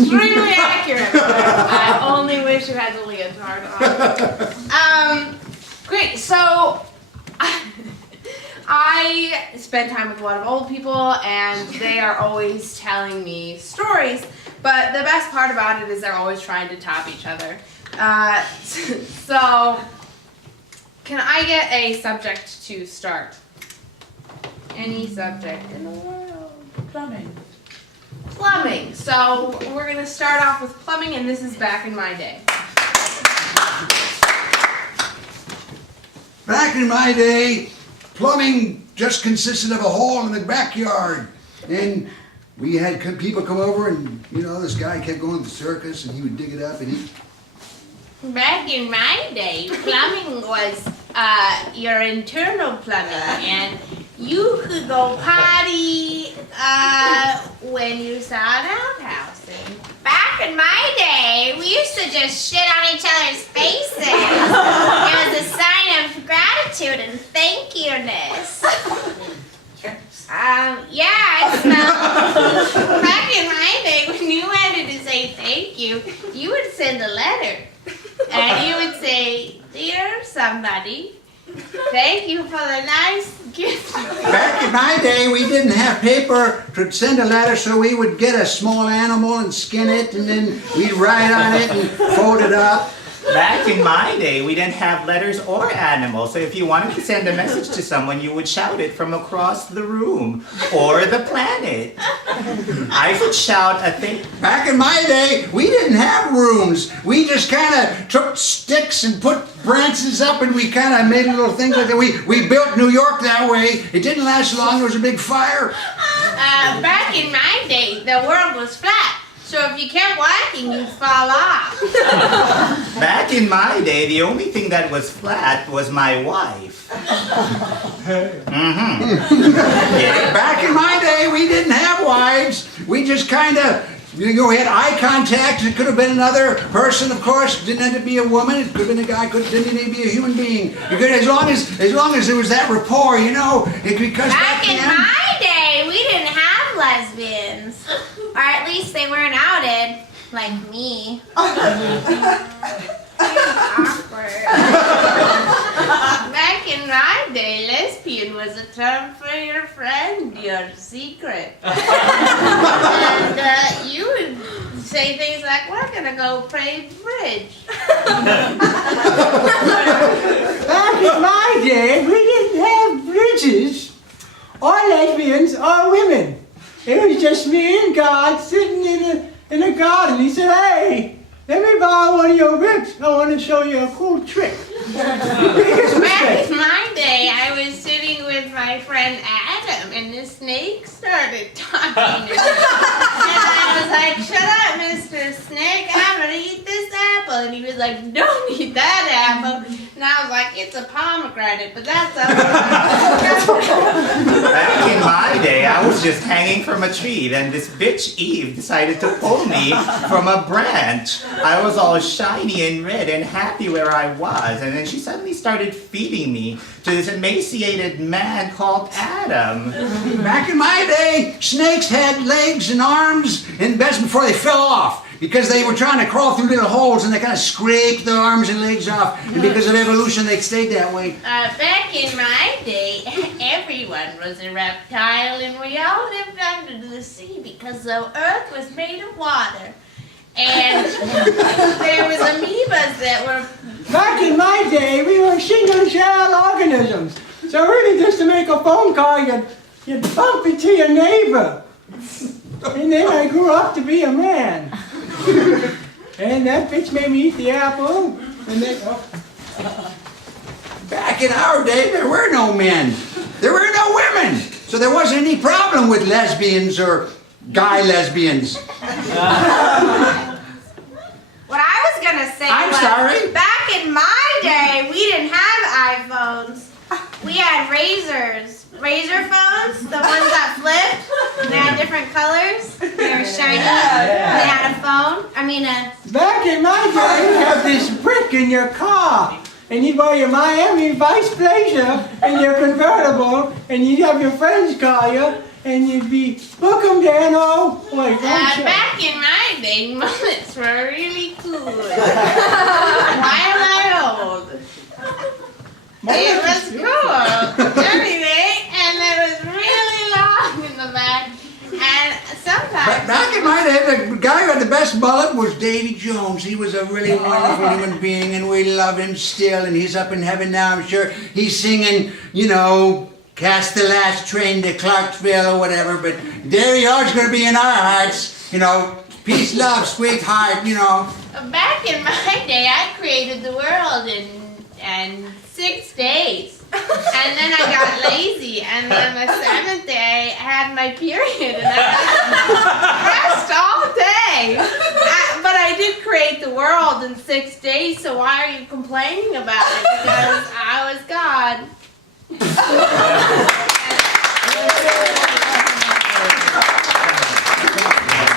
extremely accurate. I only wish you had the leotard on. Great, so I spend time with a lot of old people, and they are always telling me stories, but the best part about it is they're always trying to top each other. So, can I get a subject to start? Any subject in the world. Plumbing. Plumbing. So, we're going to start off with plumbing, and this is back in my day. Back in my day, plumbing just consisted of a hole in the backyard. And we had people come over and, you know, this guy kept going to the circus and he would dig it up and he... Back in my day, plumbing was your internal plumbing, and you could go potty when you saw an outhouse. And back in my day, we used to just shit on each other's faces. It was a sign of gratitude and thank you-ness. Yeah, I smell. Back in my day, when you wanted to say thank you, you would send a letter. And you would say, dear somebody, thank you for the nice gift. Back in my day, we didn't have paper to send a letter, so we would get a small animal and skin it, and then we'd write on it and fold it up. Back in my day, we didn't have letters or animals, so if you wanted to send a message to someone, you would shout it from across the room or the planet. I would shout a thing. Back in my day, we didn't have rooms. We just kind of took sticks and put branches up and we kind of made little things like that. We built New York that way. It didn't last long. There was a big fire. Back in my day, the world was flat. So if you kept walking, you'd fall off. Back in my day, the only thing that was flat was my wife. Back in my day, we didn't have wives. We just kind of, you know, we had eye contact. It could have been another person, of course. It didn't have to be a woman. It could have been a guy. It didn't need to be a human being. You could, as long as there was that rapport, you know. Because back in my day, we didn't have lesbians. Or at least they weren't outed, like me. Awkward. Back in my day, lesbian was a term for your friend, your secret. And you would say things like, we're gonna go play bridge. Back in my day, we didn't have bridges, or lesbians, or women. It was just me and God sitting in a garden. He said, hey, let me borrow one of your bricks. I want to show you a cool trick. Back in my day, I was sitting with my friend Adam, and the snake started talking to me. And I was like, shut up, Mr. Snake, I'm going to eat this apple. And he was like, don't eat that apple. And I was like, it's a pomegranate, but that's a... Back in my day, I was just hanging from a tree. Then this bitch Eve decided to pull me from a branch. I was all shiny and red and happy where I was. And then she suddenly started feeding me to this emaciated man called Adam. Back in my day, snakes had legs and arms, and best before they fell off. Because they were trying to crawl through little holes and they kind of scraped their arms and legs off. And because of evolution, they stayed that way. Back in my day, everyone was a reptile and we all lived under the sea because the earth was made of water. And there was amoebas that were... Back in my day, we were single-cell organisms. So really, just to make a phone call, you'd bump into your neighbor. And then I grew up to be a man. And that bitch made me eat the apple. And then, Back in our day, there were no men. There were no women. So there wasn't any problem with lesbians or guy lesbians. What I was going to say I'm sorry? Back in my day, we didn't have iPhones. We had razors. Razor phones, the ones that flipped. They had different colors. They were shiny. They had a phone. back in my day, you had this brick in your car. And you'd wear your Miami Vice Blazer and your convertible, and you'd have your friends call you, and you'd be, welcome, Dano. Wait, don't you? Back in my my day, mullets were really cool. Why am I old? It was cool. Anyway, and it was really long in the back. And sometimes... Back in my day, the guy who had the best mullet was Davy Jones. He was a really wonderful human being, and we love him still, and he's up in heaven now, I'm sure. He's singing, you know, Cast the Last Train to Clarksville or whatever, but there he is going to be in our hearts, you know, peace, love, sweetheart, you know. Back in my day, I created the world in 6 days. And then I got lazy, and then the 7th day I had my period, and I was stressed all day. But I did create the world in 6 days, so why are you complaining about it? Because I was God.